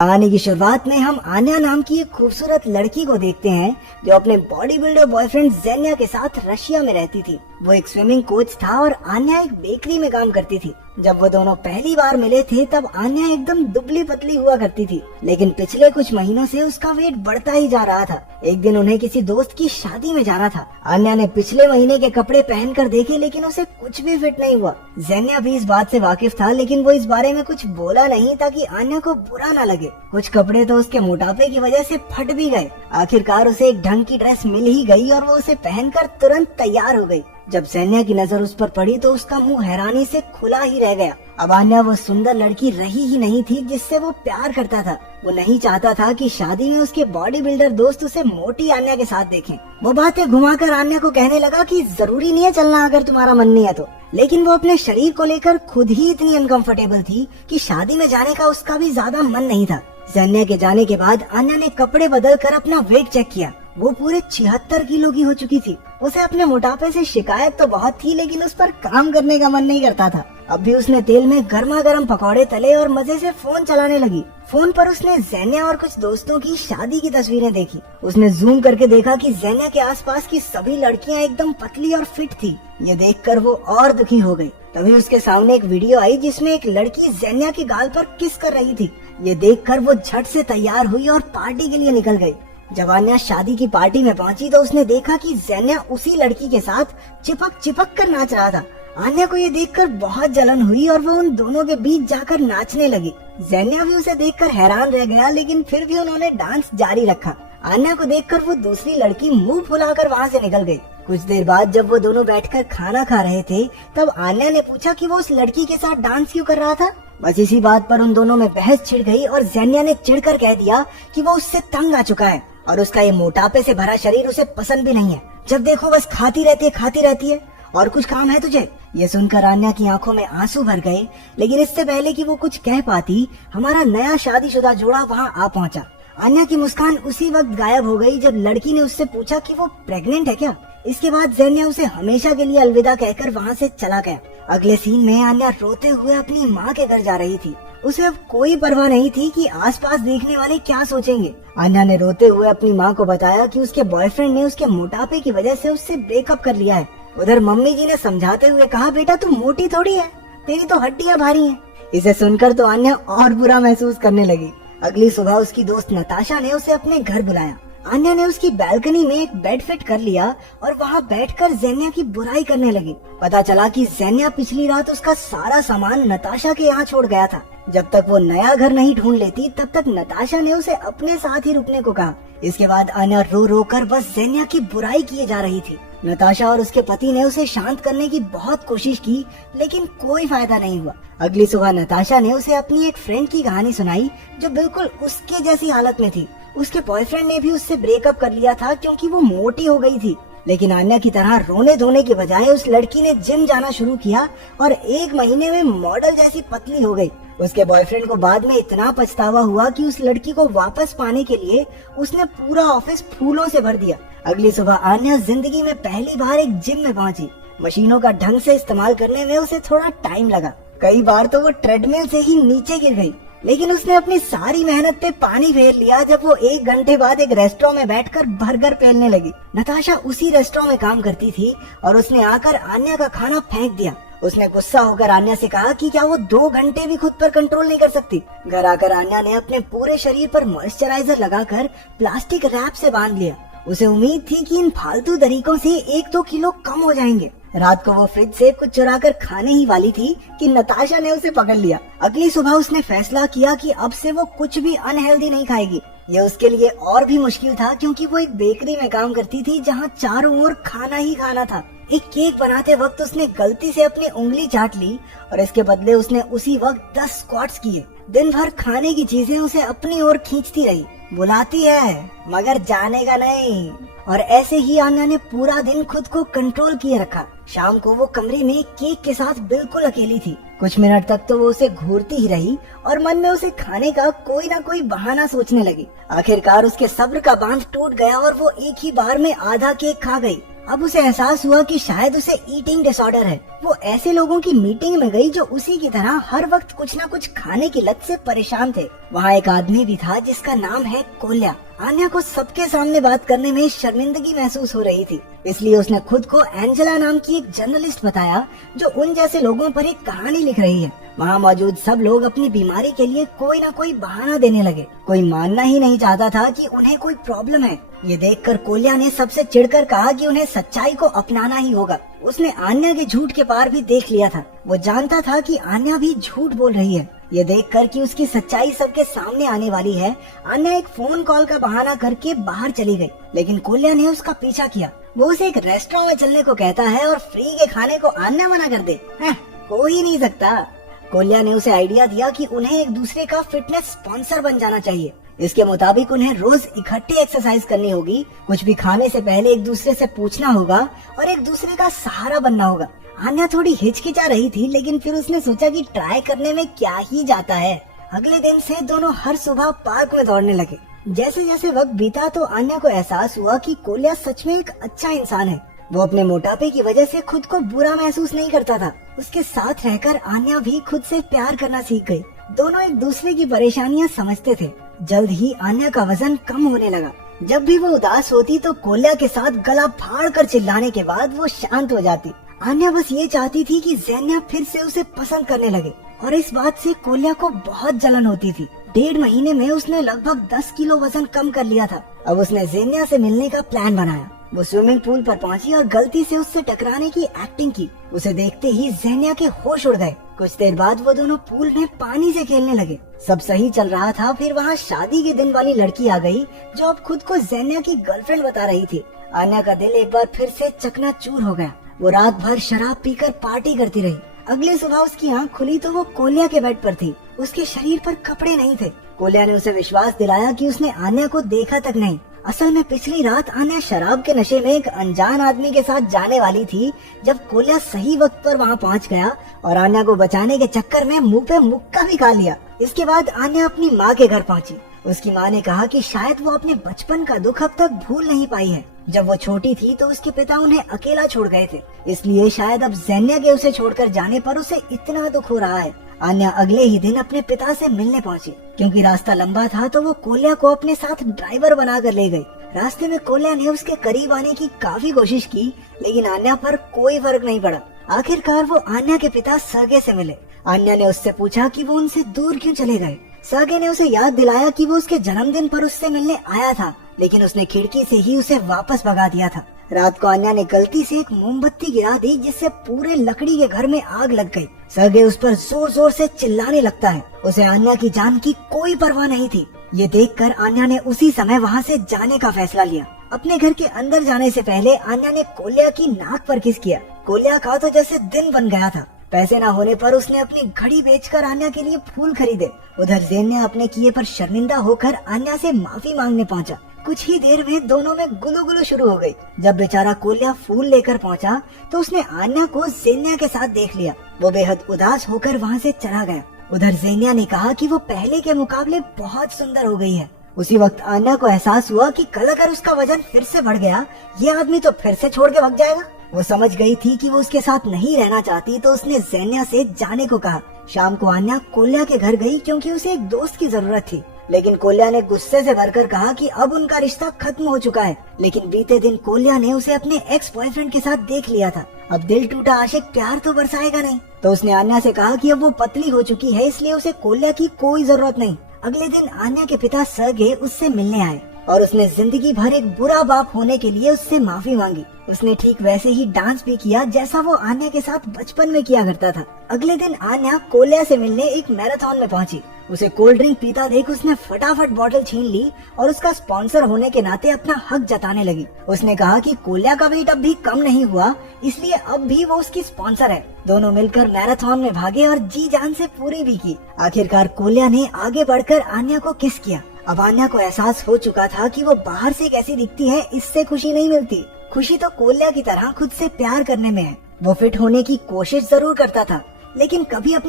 कहानी की शुरुआत में हम आन्या नाम की एक खूबसूरत लड़की को देखते हैं जो अपने बॉडी बिल्डर बॉयफ्रेंड जेन्या के साथ रशिया में रहती थी। वो एक स्विमिंग कोच था और आन्या एक बेकरी में काम करती थी। जब वो दोनों पहली बार मिले थे तब आन्या एकदम दुबली पतली हुआ करती थी, लेकिन पिछले कुछ महीनों से उसका वेट बढ़ता ही जा रहा था। एक दिन उन्हें किसी दोस्त की शादी में जाना था। आन्या ने पिछले महीने के कपड़े पहनकर देखे, लेकिन उसे कुछ भी फिट नहीं हुआ। जेन्या भी इस बात से वाकिफ था, लेकिन वो इस बारे में कुछ बोला नहीं ताकि आन्या को बुरा न लगे। कुछ कपड़े तो उसके मोटापे की वजह से फट भी गए। आखिरकार उसे एक ढंग की ड्रेस मिल ही गई और वो उसे पहनकर तुरंत तैयार हो गई। जब जेन्या की नजर उस पर पड़ी तो उसका मुंह हैरानी से खुला ही रह गया। अब आन्या वो सुंदर लड़की रही ही नहीं थी जिससे वो प्यार करता था। वो नहीं चाहता था कि शादी में उसके बॉडी बिल्डर दोस्त उसे मोटी आन्या के साथ देखें। वो बातें घुमाकर आन्या को कहने लगा कि जरूरी नहीं है चलना अगर तुम्हारा मन नहीं है तो। लेकिन वो अपने शरीर को लेकर खुद ही इतनी अनकंफर्टेबल थी कि शादी में जाने का उसका भी ज्यादा मन नहीं था। जेन्या के जाने के बाद आन्या ने कपड़े बदल कर अपना वेट चेक किया। वो पूरे 76 किलो की हो चुकी थी। उसे अपने मोटापे से शिकायत तो बहुत थी, लेकिन उस पर काम करने का मन नहीं करता था। अब भी उसने तेल में गर्मा गर्म पकौड़े तले और मजे से फोन चलाने लगी। फोन पर उसने जेन्या और कुछ दोस्तों की शादी की तस्वीरें देखी। उसने जूम करके देखा कि जेन्या के आसपास की सभी लड़कियां एकदम पतली और फिट थी। ये देखकर वो और दुखी हो गई। तभी उसके सामने एक वीडियो आई जिसमें एक लड़की जेन्या के गाल पर किस कर रही थी। ये देखकर वो झट से तैयार हुई और पार्टी के लिए निकल गई। जब आन्या शादी की पार्टी में पहुंची तो उसने देखा कि जेन्या उसी लड़की के साथ चिपक कर नाच रहा था। आन्या को ये देखकर बहुत जलन हुई और वो उन दोनों के बीच जाकर नाचने लगी। जेन्या भी उसे देखकर हैरान रह गया, लेकिन फिर भी उन्होंने डांस जारी रखा। आन्या को देखकर वो दूसरी लड़की मुंह फुलाकर वहाँ से निकल गई। कुछ देर बाद जब वो दोनों बैठकर खाना खा रहे थे तब आन्या ने पूछा कि वो उस लड़की के साथ डांस क्यों कर रहा था। बस इसी बात पर उन दोनों में बहस छिड़ गई और जेन्या ने चिढ़कर कह दिया कि वो उससे तंग आ चुका है और उसका ये मोटापे से भरा शरीर उसे पसंद भी नहीं है। जब देखो बस खाती रहती है और कुछ काम है तुझे। ये सुनकर आन्या की आंखों में आंसू भर गए, लेकिन इससे पहले कि वो कुछ कह पाती हमारा नया शादीशुदा जोड़ा वहाँ आ पहुँचा। आन्या की मुस्कान उसी वक्त गायब हो गई जब लड़की ने उससे पूछा कि वो प्रेग्नेंट है क्या। इसके बाद जेन्या उसे हमेशा के लिए अलविदा कहकर वहाँ से चला गया। अगले सीन में आन्या रोते हुए अपनी माँ के घर जा रही थी। उसे अब कोई परवाह नहीं थी कि आसपास देखने वाले क्या सोचेंगे। आन्या ने रोते हुए अपनी माँ को बताया कि उसके बॉयफ्रेंड ने उसके मोटापे की वजह से उससे ब्रेकअप कर लिया है। उधर मम्मी जी ने समझाते हुए कहा, बेटा तू मोटी थोड़ी है, तेरी तो हड्डियाँ भारी हैं। इसे सुनकर तो आन्या और बुरा महसूस करने लगी। अगली सुबह उसकी दोस्त नताशा ने उसे अपने घर बुलाया। आन्या ने उसकी बालकनी में एक बेड फिट कर लिया और वहाँ बैठकर जेन्या की बुराई करने लगी। पता चला कि जेन्या पिछली रात उसका सारा सामान नताशा के यहाँ छोड़ गया था। जब तक वो नया घर नहीं ढूंढ लेती तब तक नताशा ने उसे अपने साथ ही रुकने को कहा। इसके बाद आन्या रो रो कर बस जेन्या की बुराई किए जा रही थी। नताशा और उसके पति ने उसे शांत करने की बहुत कोशिश की, लेकिन कोई फायदा नहीं हुआ। अगली सुबह नताशा ने उसे अपनी एक फ्रेंड की कहानी सुनाई जो बिल्कुल उसके जैसी हालत में थी। उसके बॉयफ्रेंड ने भी उससे ब्रेकअप कर लिया था क्योंकि वो मोटी हो गई थी। लेकिन आन्या की तरह रोने धोने के बजाय उस लड़की ने जिम जाना शुरू किया और 1 महीने में मॉडल जैसी पतली हो गई। उसके बॉयफ्रेंड को बाद में इतना पछतावा हुआ कि उस लड़की को वापस पाने के लिए उसने पूरा ऑफिस फूलों से भर दिया। अगली सुबह आन्या जिंदगी में पहली बार एक जिम में पहुंची। मशीनों का ढंग से इस्तेमाल करने में उसे थोड़ा टाइम लगा। कई बार तो वो ट्रेडमिल से ही नीचे गिर गई, लेकिन उसने अपनी सारी मेहनत पे पानी फेर लिया जब वो 1 घंटे बाद एक रेस्टोरेंट में बैठकर बर्गर पेलने लगी। नताशा उसी रेस्टोरेंट में काम करती थी और उसने आकर आन्या का खाना फेंक दिया। उसने गुस्सा होकर आन्या से कहा कि क्या वो 2 घंटे भी खुद पर कंट्रोल नहीं कर सकती। घर आकर आन्या ने अपने पूरे शरीर पर मॉइस्चराइजर लगाकर प्लास्टिक रैप से बांध लिया। उसे उम्मीद थी कि इन फालतू तरीकों से 1-2 किलो कम हो जाएंगे। रात को वो फ्रिज से कुछ चुरा कर खाने ही वाली थी कि नताशा ने उसे पकड़ लिया। अगली सुबह उसने फैसला किया कि अब से वो कुछ भी अनहेल्दी नहीं खाएगी। ये उसके लिए और भी मुश्किल था क्योंकि वो एक बेकरी में काम करती थी जहाँ चारों ओर खाना ही खाना था। एक केक बनाते वक्त उसने गलती से अपनी उंगली चाट ली और इसके बदले उसने उसी वक्त 10 स्क्वाट्स किए। दिन भर खाने की चीजें उसे अपनी ओर खींचती रही। बुलाती है मगर जाने का नहीं। और ऐसे ही आन्या ने पूरा दिन खुद को कंट्रोल किए रखा। शाम को वो कमरे में केक के साथ बिल्कुल अकेली थी। कुछ मिनट तक तो वो उसे घूरती ही रही और मन में उसे खाने का कोई ना कोई बहाना सोचने लगी। आखिरकार उसके सब्र का बांध टूट गया और वो एक ही बार में आधा केक खा गई। अब उसे एहसास हुआ कि शायद उसे ईटिंग डिसऑर्डर है। वो ऐसे लोगों की मीटिंग में गई जो उसी की तरह हर वक्त कुछ न कुछ खाने की लत से परेशान थे। वहाँ एक आदमी भी था जिसका नाम है कोल्या। आन्या को सबके सामने बात करने में शर्मिंदगी महसूस हो रही थी, इसलिए उसने खुद को एंजेला नाम की एक जर्नलिस्ट बताया जो उन जैसे लोगों पर एक कहानी लिख रही है। वहाँ मौजूद सब लोग अपनी बीमारी के लिए कोई न कोई बहाना देने लगे। कोई मानना ही नहीं चाहता था कि उन्हें कोई प्रॉब्लम है। ये देखकर कोल्या ने सबसे चिढ़कर कहा कि उन्हें सच्चाई को अपनाना ही होगा। उसने आन्या के झूठ के पार भी देख लिया था। वो जानता था कि आन्या भी झूठ बोल रही है। ये देखकर कि उसकी सच्चाई सबके सामने आने वाली है, आन्या एक फोन कॉल का बहाना करके बाहर चली गई, लेकिन कोल्या ने उसका पीछा किया। वो उसे एक रेस्टोरेंट में चलने को कहता है और फ्री के खाने को आन्या मना कर दे। हो ही नहीं सकता। कोल्या ने उसे आइडिया दिया कि उन्हें एक दूसरे का फिटनेस स्पॉन्सर बन जाना चाहिए। इसके मुताबिक उन्हें रोज इकट्ठे एक्सरसाइज करनी होगी, कुछ भी खाने से पहले एक दूसरे से पूछना होगा और एक दूसरे का सहारा बनना होगा। आन्या थोड़ी हिचकिचा रही थी, लेकिन फिर उसने सोचा कि ट्राई करने में क्या ही जाता है। अगले दिन से दोनों हर सुबह पार्क में दौड़ने लगे। जैसे जैसे वक्त बीता तो आन्या को एहसास हुआ कि कोल्या सच में एक अच्छा इंसान है। वो अपने मोटापे की वजह से खुद को बुरा महसूस नहीं करता था। उसके साथ रहकर आन्या भी खुद से प्यार करना सीख गई। दोनों एक दूसरे की परेशानियां समझते थे। जल्द ही आन्या का वजन कम होने लगा। जब भी वो उदास होती तो कोल्या के साथ गला फाड़ कर चिल्लाने के बाद वो शांत हो जाती। आन्या बस ये चाहती थी कि ज़ेन्या फिर से उसे पसंद करने लगे, और इस बात से कोल्या को बहुत जलन होती थी। 1.5 महीने में उसने लगभग 10 किलो वजन कम कर लिया था। अब उसने ज़ेन्या से मिलने का प्लान बनाया। वो स्विमिंग पूल पर पहुंची और गलती से उससे टकराने की एक्टिंग की। उसे देखते ही ज़ेन्या के होश उड़ गए। कुछ देर बाद वो दोनों पूल में पानी से खेलने लगे। सब सही चल रहा था, फिर वहाँ शादी के दिन वाली लड़की आ गई जो अब खुद को ज़ेन्या की गर्लफ्रेंड बता रही थी। आन्या का दिल एक बार फिर से चकनाचूर हो गया। वो रात भर शराब पीकर पार्टी करती रही। अगले सुबह उसकी आंख खुली तो वो कोल्या के बेड पर थी। उसके शरीर पर कपड़े नहीं थे। कोल्या ने उसे विश्वास दिलाया कि उसने आन्या को देखा तक नहीं। असल में पिछली रात आन्या शराब के नशे में एक अनजान आदमी के साथ जाने वाली थी जब कोल्या सही वक्त पर वहाँ पहुँच गया और आन्या को बचाने के चक्कर में मुंह पे मुक्का भी खा लिया। इसके बाद आन्या अपनी माँ के घर पहुँची। उसकी माँ ने कहा कि शायद वो अपने बचपन का दुख अब तक भूल नहीं पाई है। जब वो छोटी थी तो उसके पिता उन्हें अकेला छोड़ गए थे, इसलिए शायद अब ज़ेन्या के उसे छोड़कर जाने पर उसे इतना दुख हो रहा है। आन्या अगले ही दिन अपने पिता से मिलने पहुंची। क्योंकि रास्ता लंबा था तो वो कोल्या को अपने साथ ड्राइवर बनाकर ले गई। रास्ते में कोल्या ने उसके करीब आने की काफी कोशिश की, लेकिन आन्या पर कोई फर्क नहीं पड़ा। आखिरकार वो आन्या के पिता सर्गे से मिले। आन्या ने उससे पूछा कि वो उनसे दूर क्यों चले गए। सर्गे ने उसे याद दिलाया कि वो उसके जन्मदिन पर उससे मिलने आया था, लेकिन उसने खिड़की से ही उसे वापस भगा दिया था। रात को आन्या ने गलती से एक मोमबत्ती गिरा दी, जिससे पूरे लकड़ी के घर में आग लग गई। सर्गे उस पर जोर जोर से चिल्लाने लगता है। उसे आन्या की जान की कोई परवाह नहीं थी। ये देखकर आन्या ने उसी समय वहाँ से जाने का फैसला लिया। अपने घर के अंदर जाने से पहले आन्या ने कोल्या की नाक पर किस किया। कोल्या का तो जैसे दिन बन गया था। पैसे ना होने पर उसने अपनी घड़ी बेचकर आन्या के लिए फूल खरीदे। उधर ज़ेन्या अपने किए पर शर्मिंदा होकर आन्या से माफी मांगने पहुंचा। कुछ ही देर में दोनों में गुलुगुलु शुरू हो गई। जब बेचारा कोल्या फूल लेकर पहुंचा तो उसने आन्या को ज़ेन्या के साथ देख लिया। वो बेहद उदास होकर वहाँ से चला गया। उधर ज़ेन्या ने कहा कि वो पहले के मुकाबले बहुत सुंदर हो गई है। उसी वक्त आन्या को एहसास हुआ कि कल अगर उसका वजन फिर से बढ़ गया, ये आदमी तो फिर से छोड़ के भाग जाएगा। वो समझ गई थी कि वो उसके साथ नहीं रहना चाहती, तो उसने ज़ेन्या से जाने को कहा। शाम को आन्या कोल्या के घर गई क्योंकि उसे एक दोस्त की जरूरत थी, लेकिन कोल्या ने गुस्से से भरकर कहा कि अब उनका रिश्ता खत्म हो चुका है। लेकिन बीते दिन कोल्या ने उसे अपने एक्स बॉयफ्रेंड के साथ देख लिया था। अब दिल टूटा आशिक प्यार तो बरसाएगा नहीं। तो उसने आन्या से कहा कि अब वो पतली हो चुकी है, इसलिए उसे कोल्या की कोई जरूरत नहीं। अगले दिन आन्या के पिता सर्गे उससे मिलने आए और उसने जिंदगी भर एक बुरा बाप होने के लिए उससे माफी मांगी। उसने ठीक वैसे ही डांस भी किया जैसा वो आन्या के साथ बचपन में किया करता था। अगले दिन आन्या कोल्या से मिलने एक मैराथन में पहुंची। उसे कोल्ड ड्रिंक पीता देख उसने फटाफट बोतल छीन ली और उसका स्पॉन्सर होने के नाते अपना हक जताने लगी। उसने कहा कि कोल्या का वेट अब भी कम नहीं हुआ, इसलिए अब भी वो उसकी स्पॉन्सर है। दोनों मिलकर मैराथन में भागे और जी जान से पूरी भी की। आखिरकार कोल्या ने आगे बढ़कर आन्या को किस किया। अब आन्या को एहसास हो चुका था कि वो बाहर से कैसी दिखती है, इससे खुशी नहीं मिलती। खुशी तो कोल्या की तरह खुद से प्यार करने में है। वो फिट होने की कोशिश जरूर करता था, लेकिन कभी अपने